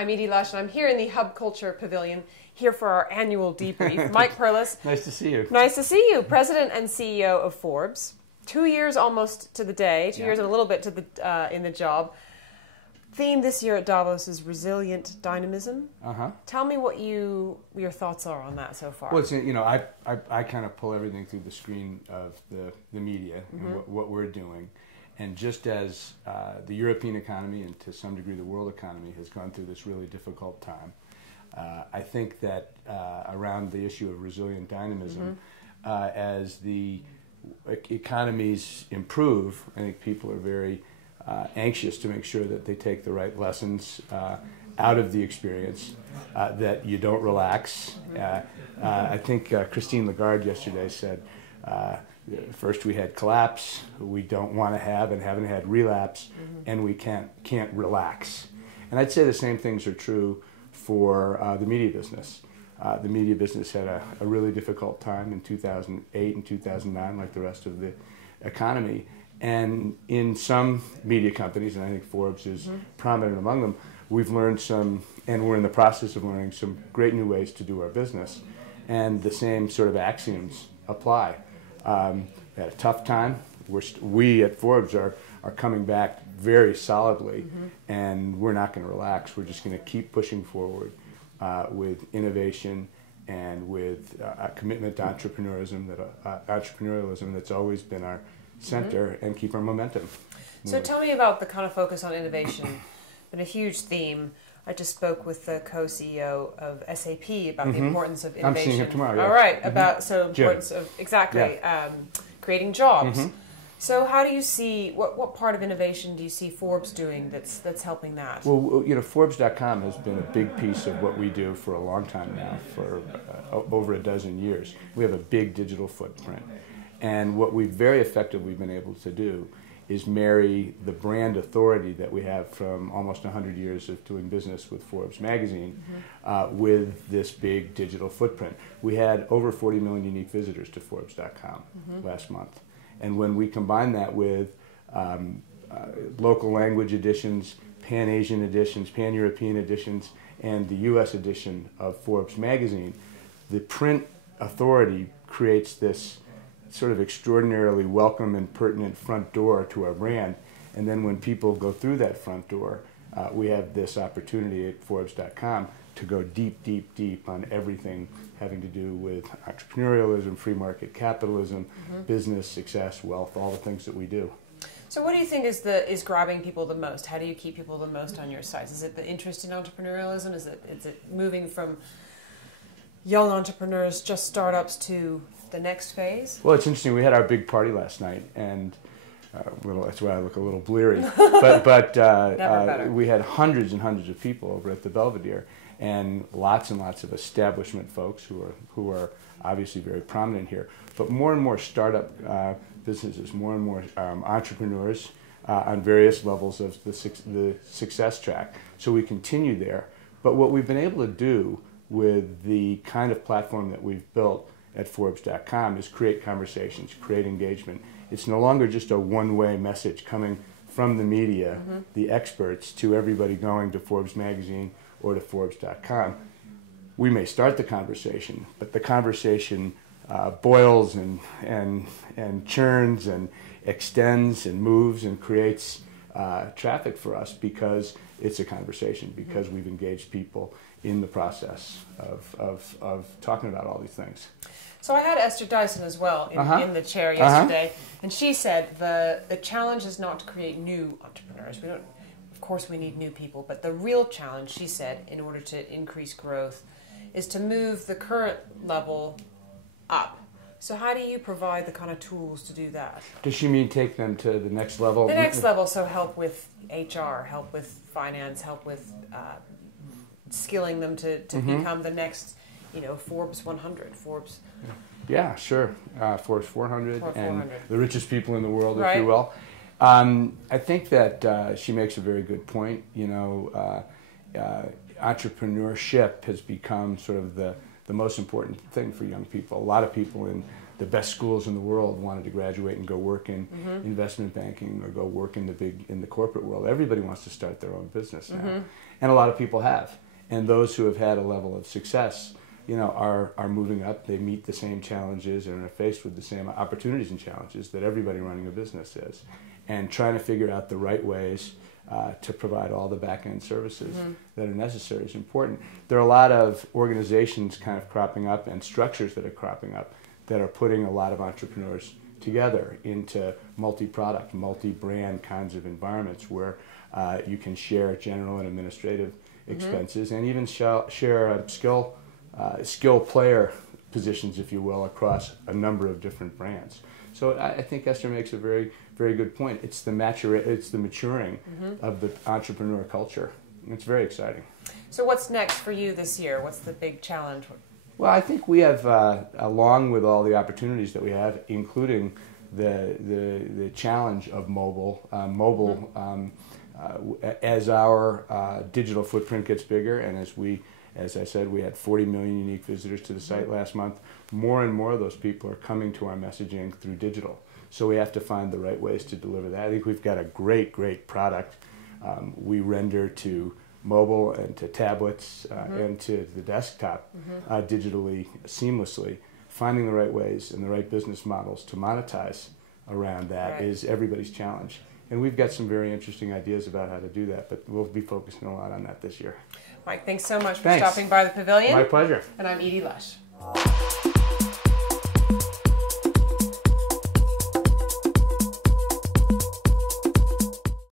I'm Edie Lush, and I'm here in the Hub Culture Pavilion, here for our annual debrief. Mike Perlis. Nice to see you. Nice to see you. President and CEO of Forbes. 2 years almost to the day, 2 years and a little bit to the in the job. Theme this year at Davos is resilient dynamism. Tell me what your thoughts are on that so far. Well, it's, I kind of pull everything through the screen of the media and what we're doing. And just as the European economy and to some degree the world economy has gone through this really difficult time, I think that around the issue of resilient dynamism, as the economies improve, I think people are very anxious to make sure that they take the right lessons out of the experience, that you don't relax. I think Christine Lagarde yesterday said, first we had collapse, we don't want to have and haven't had relapse, and we can't relax. And I'd say the same things are true for the media business. The media business had a really difficult time in 2008 and 2009, like the rest of the economy. And in some media companies, and I think Forbes is prominent among them, we've learned some, and we're in the process of learning some great new ways to do our business. And the same sort of axioms apply. We had a tough time. We at Forbes are coming back very solidly, and we're not going to relax. We're just going to keep pushing forward with innovation and with a commitment to entrepreneurialism that's always been our center, and keep our momentum. So tell me about the kind of focus on innovation. Been a huge theme. I just spoke with the co-CEO of SAP about the importance of innovation. I'm seeing him tomorrow. Yeah. All right, about importance of creating jobs. So how do you see what part of innovation do you see Forbes doing that's helping that? Well, Forbes.com has been a big piece of what we do for a long time now, for over a dozen years. We have a big digital footprint, and what we've very effectively been able to do is marry the brand authority that we have from almost 100 years of doing business with Forbes magazine with this big digital footprint. We had over 40 million unique visitors to Forbes.com last month. And when we combine that with local language editions, Pan-Asian editions, Pan-European editions, and the U.S. edition of Forbes magazine, the print authority creates this sort of extraordinarily welcome and pertinent front door to our brand. And then when people go through that front door, we have this opportunity at Forbes.com to go deep, deep, deep on everything having to do with entrepreneurialism, free market capitalism, business, success, wealth, all the things that we do. So what do you think is grabbing people the most? How do you keep people the most on your sites? Is it the interest in entrepreneurialism? Is it moving from young entrepreneurs, just startups, to the next phase? Well, it's interesting. We had our big party last night, and that's why I look a little bleary. But we had hundreds and hundreds of people over at the Belvedere, and lots of establishment folks who are obviously very prominent here. But more and more startup businesses, more and more entrepreneurs on various levels of the success track. So we continue there. But what we've been able to do with the kind of platform that we've built at Forbes.com is create conversations, create engagement. It's no longer just a one-way message coming from the media, the experts, to everybody going to Forbes magazine or to Forbes.com. We may start the conversation, but the conversation boils and churns and extends and moves and creates traffic for us because it's a conversation, because we've engaged people in the process of talking about all these things. So I had Esther Dyson as well in the chair yesterday, and she said the challenge is not to create new entrepreneurs. Of course we need new people, but the real challenge, she said, in order to increase growth, is to move the current level up. So how do you provide the kind of tools to do that? Does she mean take them to the next level? The next level, so help with HR, help with finance, help with skilling them to become the next, Forbes 100, Forbes. Yeah, sure. Forbes 400 and the richest people in the world, right, if you will. I think that she makes a very good point. Entrepreneurship has become sort of the most important thing for young people. A lot of people in the best schools in the world wanted to graduate and go work in investment banking or go work in the corporate world. Everybody wants to start their own business now, and a lot of people have. And those who have had a level of success, you know, are moving up. They meet the same challenges and are faced with the same opportunities and challenges that everybody running a business is, and trying to figure out the right ways to provide all the back-end services that are necessary is important. There are a lot of organizations kind of cropping up and structures that are cropping up that are putting a lot of entrepreneurs together into multi-product, multi-brand kinds of environments where you can share general and administrative expenses and even share skill player positions, if you will, across a number of different brands. So I think Esther makes a very, very good point. It's the maturing of the entrepreneur culture. It's very exciting. So what's next for you this year? What's the big challenge? Well, I think we have, along with all the opportunities that we have, including the challenge of mobile. As our digital footprint gets bigger, and as I said, we had 40 million unique visitors to the site last month. More and more of those people are coming to our messaging through digital. So we have to find the right ways to deliver that. I think we've got a great, great product. We render to mobile and to tablets and to the desktop digitally, seamlessly. Finding the right ways and the right business models to monetize around that is everybody's challenge. And we've got some very interesting ideas about how to do that, but we'll be focusing a lot on that this year. Mike, thanks so much for stopping by the pavilion. My pleasure. And I'm Edie Lush.